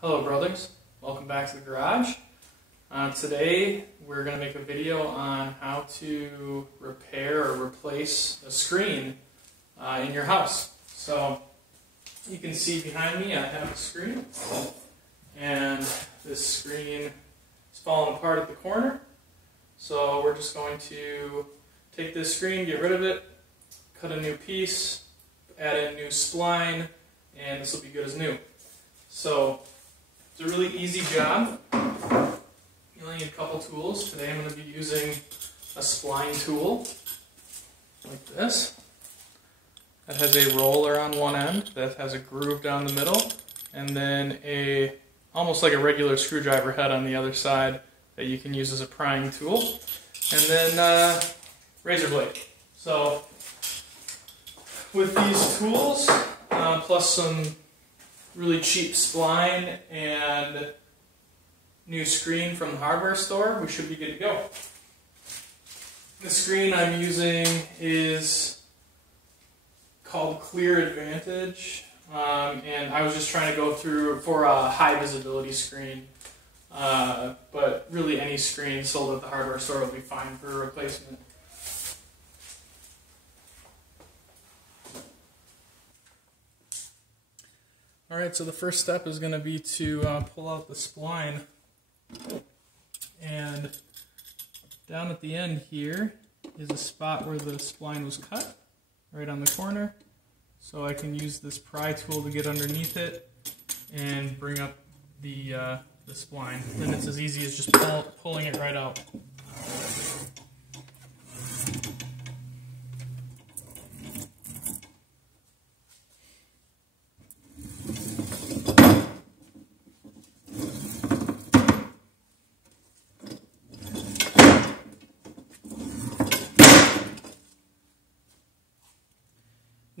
Hello brothers, welcome back to the garage. Today we're going to make a video on how to repair or replace a screen in your house. So you can see behind me I have a screen, and this screen is falling apart at the corner. So we're just going to take this screen, get rid of it, cut a new piece, add in new spline, and this will be good as new. So it's a really easy job. You only need a couple tools. Today I'm going to be using a spline tool like this that has a roller on one end that has a groove down the middle, and then almost like a regular screwdriver head on the other side that you can use as a prying tool, and then razor blade. So with these tools plus some really cheap spline and new screen from the hardware store, we should be good to go. The screen I'm using is called Clear Advantage, and I was just trying to go through for a high visibility screen, but really any screen sold at the hardware store will be fine for a replacement. Alright, so the first step is going to be to pull out the spline, and down at the end here is a spot where the spline was cut, right on the corner. So I can use this pry tool to get underneath it and bring up the spline. And it's as easy as just pulling it right out.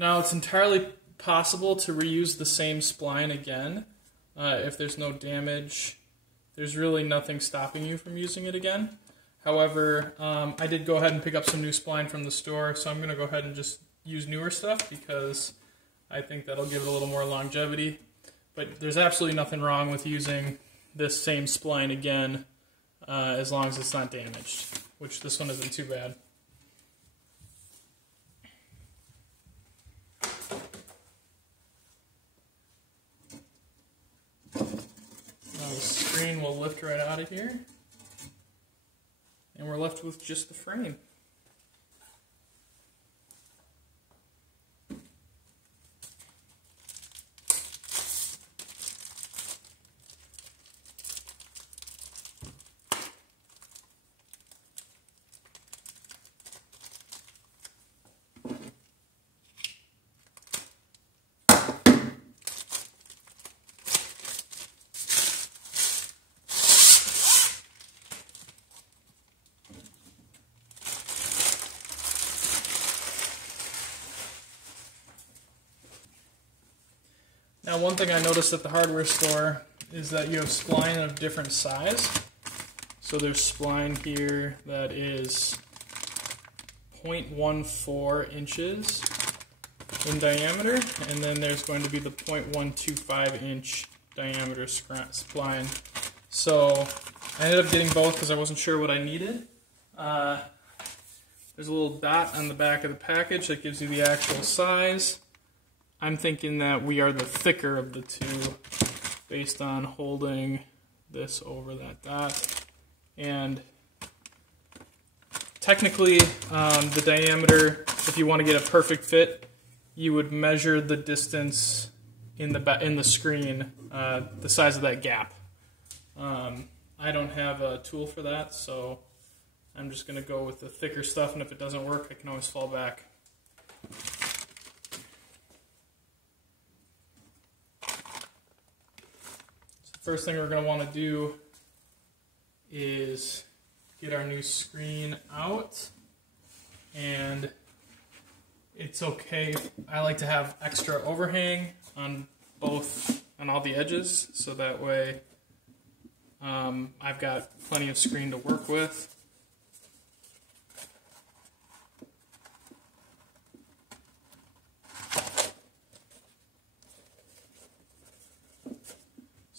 Now, it's entirely possible to reuse the same spline again. If there's no damage, there's really nothing stopping you from using it again. However, I did go ahead and pick up some new spline from the store, so I'm going to go ahead and just use newer stuff because I think that'll give it a little more longevity. But there's absolutely nothing wrong with using this same spline again as long as it's not damaged, which this one isn't too bad. Now the screen will lift right out of here, and we're left with just the frame. Now, one thing I noticed at the hardware store is that you have spline of different size. So there's spline here that is 0.14 inches in diameter, and then there's going to be the 0.125 inch diameter spline. So I ended up getting both because I wasn't sure what I needed. There's a little dot on the back of the package that gives you the actual size. I'm thinking that we are the thicker of the two based on holding this over that dot. And technically, the diameter, if you want to get a perfect fit, you would measure the distance in the screen, the size of that gap. I don't have a tool for that, so I'm just going to go with the thicker stuff, and if it doesn't work, I can always fall back. First thing we're going to want to do is get our new screen out, and it's okay. I like to have extra overhang on all the edges, so that way I've got plenty of screen to work with.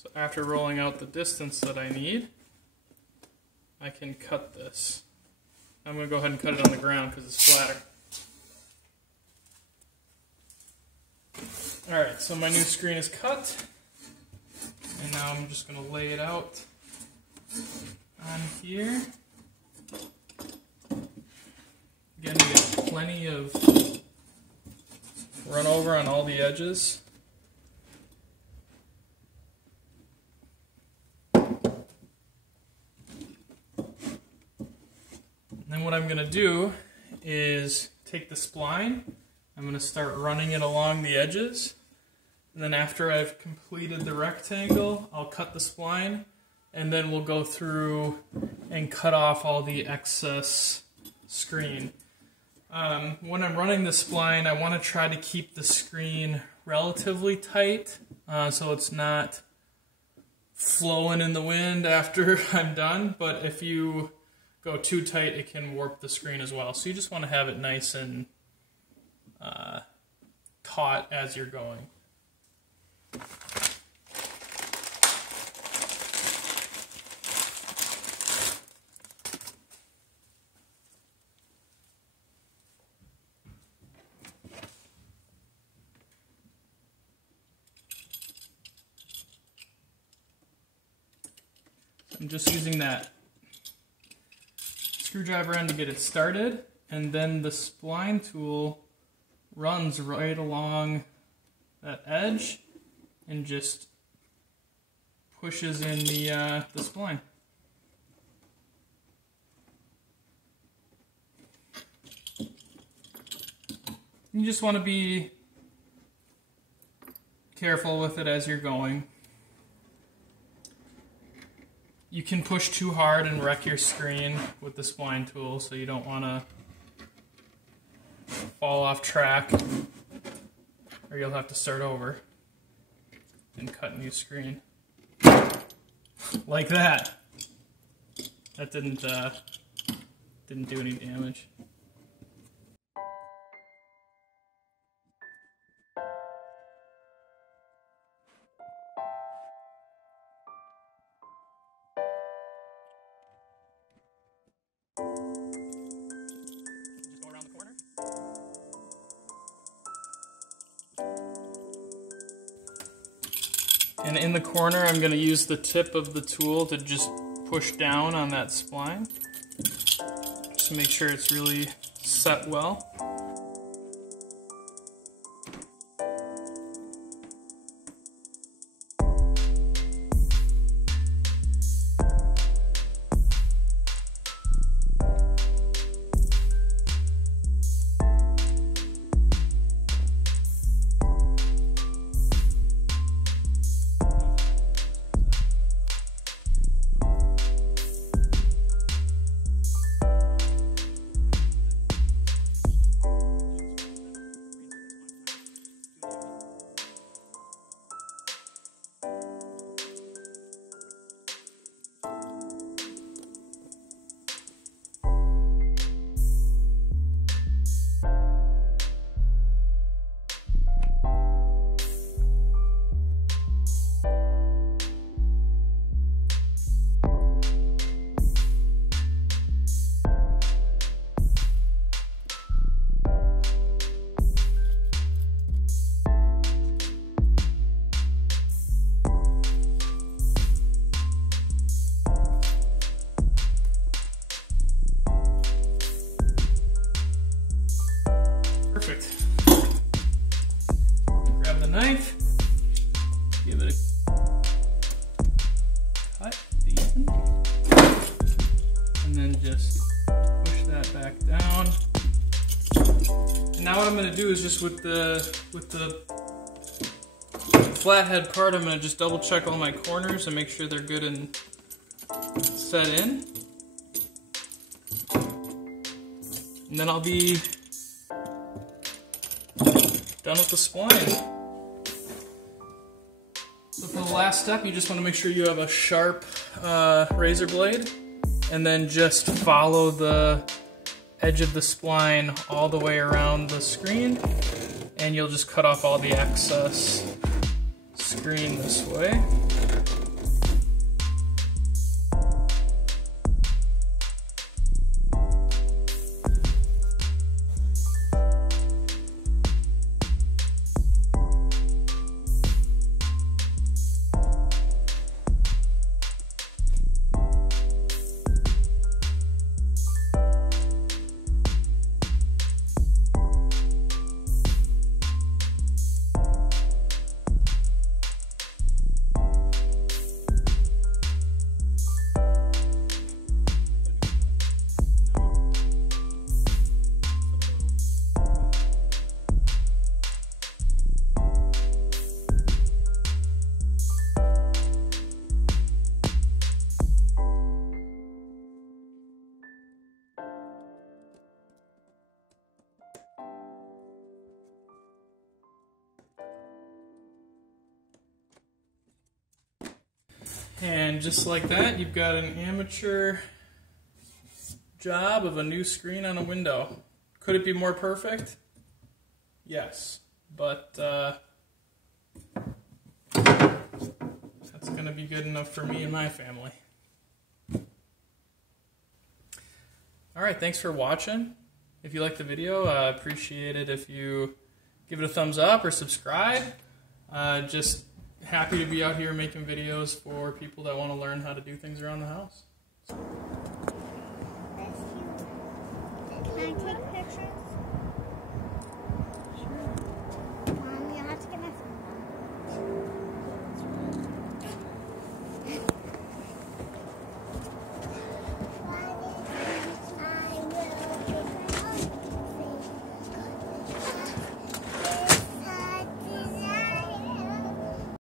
So after rolling out the distance that I need, I can cut this. I'm going to go ahead and cut it on the ground because it's flatter. Alright, so my new screen is cut, and now I'm just going to lay it out on here. Again, we get plenty of run over on all the edges. Then what I'm going to do is take the spline, I'm going to start running it along the edges, and then after I've completed the rectangle, I'll cut the spline, and then we'll go through and cut off all the excess screen. When I'm running the spline, I want to try to keep the screen relatively tight so it's not flowing in the wind after I'm done, but if you go too tight, it can warp the screen as well. So you just want to have it nice and taut as you're going. I'm just using that screwdriver end to get it started, and then the spline tool runs right along that edge and just pushes in the spline. You just want to be careful with it as you're going. You can push too hard and wreck your screen with the spline tool, so you don't want to fall off track, or you'll have to start over and cut a new screen. Like that. That didn't do any damage. And in the corner, I'm going to use the tip of the tool to just push down on that spline, just to make sure it's really set well. Perfect. Grab the knife, give it a cut at the end, and then just push that back down. And now what I'm going to do is just with the flathead part, I'm going to just double check all my corners and make sure they're good and set in. And then I'll be done with the spline. So for the last step, you just want to make sure you have a sharp razor blade, and then just follow the edge of the spline all the way around the screen, and you'll just cut off all the excess screen this way. And just like that, you've got an amateur job of a new screen on a window. Could it be more perfect? Yes, but that's going to be good enough for me and my family. Alright, thanks for watching. If you liked the video, I appreciate it if you give it a thumbs up or subscribe. Just happy to be out here making videos for people that want to learn how to do things around the house. Can I take pictures?